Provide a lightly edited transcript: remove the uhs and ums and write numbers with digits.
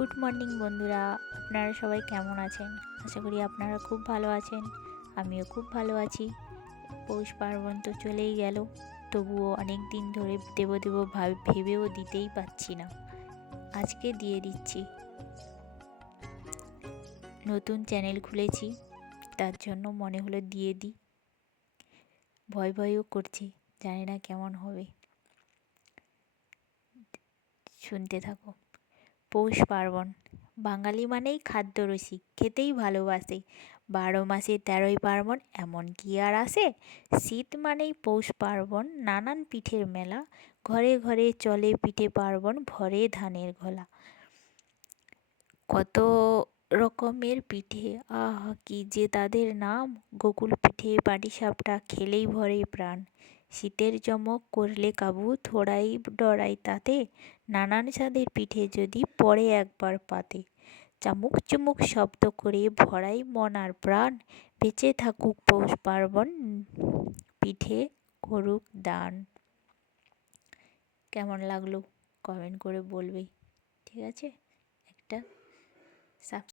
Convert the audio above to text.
Good morning বন্ধুরা, আপনারা সবাই কেমন আছেন? আশা করি আপনারা খুব ভালো আছেন। আমিও খুব ভালো আছি। পৌষ পার্বণ তো চলেই গেল, তবুও অনেক দিন ধরে দেব দেব ভেবেও দিতেই পাচ্ছি না। আজকে দিয়ে দিচ্ছি। নতুন চ্যানেল খুলেছি, তার জন্য মনে হলো দিয়ে দিই। ভয় ভয়ও করছি, জানি না কেমন হবে। শুনতে থাকো। পৌষ পার্বণ বাঙালি মানেই খাদ্যরসিক, খেতেই ভালোবাসে। 12 মাসে 13ই পার্বণ, এমন কি আর আসে? শীত মানেই পৌষ পার্বণ, নানান পিঠের মেলা। ঘরে ঘরে চলে পিঠে পার্বণ, ভরে ধানের ঘোলা। কত রকমের পিঠে, আহা কি যে তাদের নাম! গোকুল পিঠে, পাটিসাপটা, খেলেই ভরে প্রাণ। শীতের জমক করলে কাবু, থোড়াই ডরাই তাতে। নানান স্বাদের পিঠে যদি পড়ে একবার পাতে। চামুক চুমুক শব্দ করে ভরাই মন আর প্রাণ। বেঁচে থাকুক পৌষ পার্বণ, পিঠে করুক দান। কেমন লাগলো কমেন্ট করে বলবে, ঠিক আছে? একটা